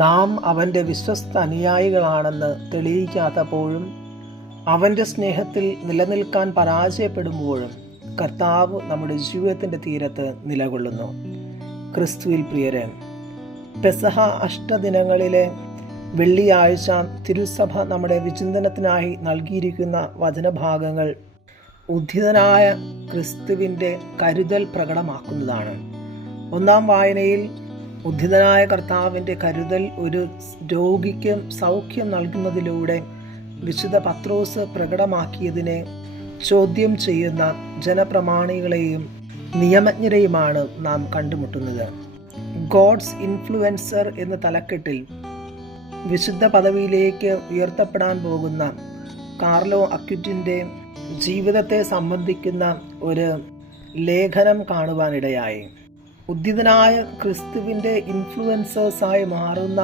നാം അവന്റെ വിശ്വസ്ത അനുയായികളാണെന്ന് തെളിയിക്കാത്തപ്പോഴും അവന്റെ സ്നേഹത്തിൽ നിലനിൽക്കാൻ പരാജയപ്പെടുമ്പോഴും കർത്താവ് നമ്മുടെ ജീവിതത്തിന്റെ തീരത്ത് നിലകൊള്ളുന്നു. ക്രിസ്തുവിൽ പ്രിയരെ പെസഹ അഷ്ടദിനങ്ങളിലെ വെള്ളിയാഴ്ച തിരുസഭ നമ്മുടെ വിചിന്തനത്തിനായി നൽകിയിരിക്കുന്ന വചനഭാഗങ്ങൾ ഉദ്ധിതനായ ക്രിസ്തുവിന്റെ കരുതൽ പ്രകടമാക്കുന്നതാണ്. ഒന്നാം വായനയിൽ ഉദ്ധിതനായ കർത്താവിന്റെ കരുതൽ ഒരു രോഗിക്ക് സൗഖ്യം നൽകുന്നതിലൂടെ വിശുദ്ധ പത്രോസ് പ്രകടമാക്കിയതിനെ ചോദ്യം ചെയ്യുന്ന ജനപ്രമാണികളെയും നിയമജ്ഞരെയുമാണ് നാം കണ്ടുമുട്ടുന്നത്. ഗോഡ്സ് ഇൻഫ്ലുവൻസർ എന്ന തലക്കെട്ടിൽ വിശുദ്ധ പദവിയിലേക്ക് ഉയർത്തപ്പെടാൻ പോകുന്ന കാർലോ അക്യുറ്റിന്റെ ജീവിതത്തെ സംബന്ധിക്കുന്ന ഒരു ലേഖനം കാണുവാനിടയായി. ഉദ്ധിതനായ ക്രിസ്തുവിന്റെ ഇൻഫ്ലുവൻസേഴ്സായി മാറുന്ന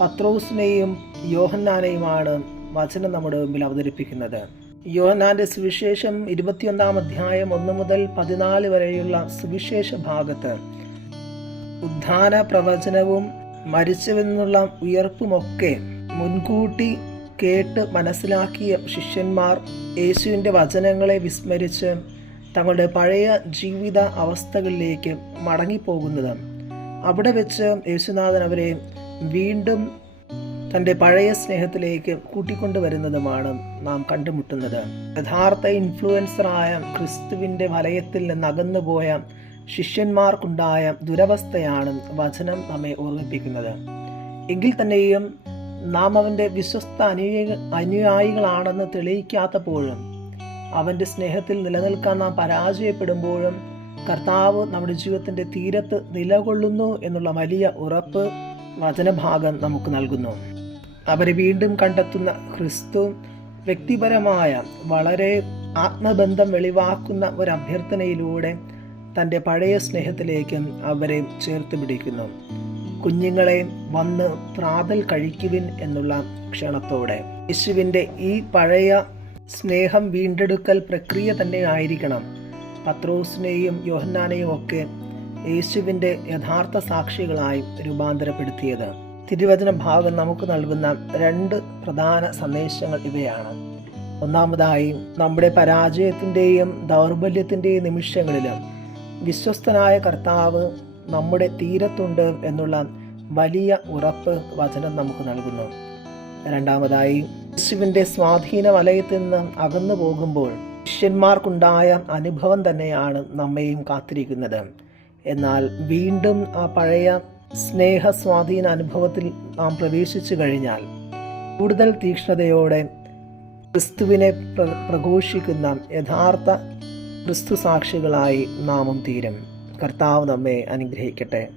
പത്രോസിനെയും യോഹന്നാനെയുമാണ് വചനം നമ്മുടെ മുമ്പിൽ അവതരിപ്പിക്കുന്നത്. യോഹന്നാന്റെ സുവിശേഷം ഇരുപത്തിയൊന്നാം അധ്യായം ഒന്ന് മുതൽ പതിനാല് വരെയുള്ള സുവിശേഷ ഭാഗത്ത് ഉദ്ധാന പ്രവചനവും മരിച്ചുവെന്നുള്ള ഉയർപ്പുമൊക്കെ മുൻകൂട്ടി കേട്ട് മനസ്സിലാക്കിയ ശിഷ്യന്മാർ യേശുവിന്റെ വചനങ്ങളെ വിസ്മരിച്ച് തങ്ങളുടെ പഴയ ജീവിത അവസ്ഥകളിലേക്ക് മടങ്ങിപ്പോകുന്നത്. അവിടെ വെച്ച് യേശുനാഥൻ അവരെ വീണ്ടും തന്റെ പഴയ സ്നേഹത്തിലേക്ക് കൂട്ടിക്കൊണ്ടുവരുന്നതുമാണ് നാം കണ്ടുമുട്ടുന്നത്. യഥാർത്ഥ ഇൻഫ്ലുവൻസറായ ക്രിസ്തുവിന്റെ വലയത്തിൽ നിന്ന് അകന്നുപോയ ശിഷ്യന്മാർക്കുണ്ടായ ദുരവസ്ഥയാണ് വചനം നമ്മെ ഓർമ്മിപ്പിക്കുന്നത്. എങ്കിൽ തന്നെയും നാം അവന്റെ വിശ്വസ്ത അനുയ അനുയായികളാണെന്ന് തെളിയിക്കാത്തപ്പോഴും അവന്റെ സ്നേഹത്തിൽ നിലനിൽക്കാൻ നാം പരാജയപ്പെടുമ്പോഴും കർത്താവ് നമ്മുടെ ജീവിതത്തിന്റെ തീരത്ത് നിലകൊള്ളുന്നു എന്നുള്ള വലിയ ഉറപ്പ് വചനഭാഗം നമുക്ക് നൽകുന്നു. അവരെ വീണ്ടും കണ്ടെത്തുന്ന ക്രിസ്തു വ്യക്തിപരമായ വളരെ ആത്മബന്ധം വെളിവാക്കുന്ന ഒരു അഭ്യർത്ഥനയിലൂടെ തന്റെ പഴയ സ്നേഹത്തിലേക്കും അവരെ ചേർത്ത് പിടിക്കുന്നു. കുഞ്ഞുങ്ങളെ വന്ന് പ്രാതൽ കഴിക്കുവിൻ എന്നുള്ള ക്ഷണത്തോടെ. യേശുവിന്റെ ഈ പഴയ സ്നേഹം വീണ്ടെടുക്കൽ പ്രക്രിയ തന്നെ ആയിരിക്കണം. പത്രോസിനെയും യോഹന്നാനെയും ഒക്കെ യേശുവിന്റെ യഥാർത്ഥ സാക്ഷികളായി രൂപാന്തരപ്പെടുത്തിയത്. തിരുവചന ഭാഗം നമുക്ക് നൽകുന്ന രണ്ട് പ്രധാന സന്ദേശങ്ങൾ ഇവയാണ്. ഒന്നാമതായി നമ്മുടെ പരാജയത്തിന്റെയും ദൗർബല്യത്തിന്റെയും നിമിഷങ്ങളിലും വിശ്വസ്തനായ കർത്താവ് നമ്മുടെ തീരത്തുണ്ട് എന്നുള്ള വലിയ ഉറപ്പ് വചനം നമുക്ക് നൽകുന്നു. രണ്ടാമതായി യേശുവിന്റെ സ്വാധീന വലയത്തിൽ നിന്ന് അകന്നു പോകുമ്പോൾ ശിഷ്യന്മാർക്കുണ്ടായ അനുഭവം തന്നെയാണ് നമ്മയും കാത്തിരിക്കുന്നത്. എന്നാൽ വീണ്ടും ആ പഴയ സ്നേഹ സ്വാധീന അനുഭവത്തിൽ നാം പ്രവേശിച്ചു കഴിഞ്ഞാൽ കൂടുതൽ തീക്ഷ്ണതയോടെ ക്രിസ്തുവിനെ പ്ര പ്രഘോഷിക്കുന്ന യഥാർത്ഥ ക്രിസ്തു സാക്ഷികളായി നാമും തീരും. കർത്താവ് നമ്മെ അനുഗ്രഹിക്കട്ടെ.